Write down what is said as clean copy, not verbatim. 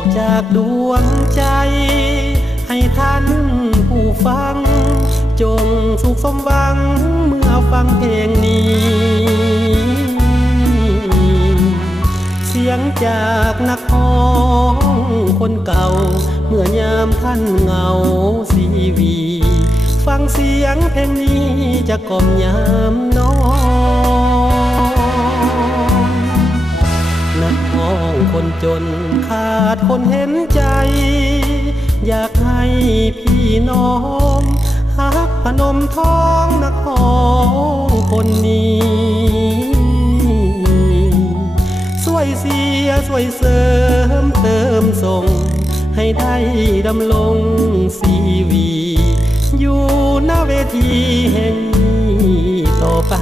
อกจากดวงใจให้ท่านผู้ฟังจงสุขสมหวังเมื่อฟังเพลงนี้เสียงจากนักร้องคนเก่าเมื่อยามท่านเหงาสีวีฟังเสียงเพลงนี้จะกล่อมยามนอนนักร้องคนจนขาดคนเห็นใจอยากให้พี่น้องฮักพนมท้องนักร้องคนนี้ช่วยเสียช่วยเสริมเติมส่งให้ได้ดำรงชีวีอยู่หน้าเวทีแห่งนี้ต่อไป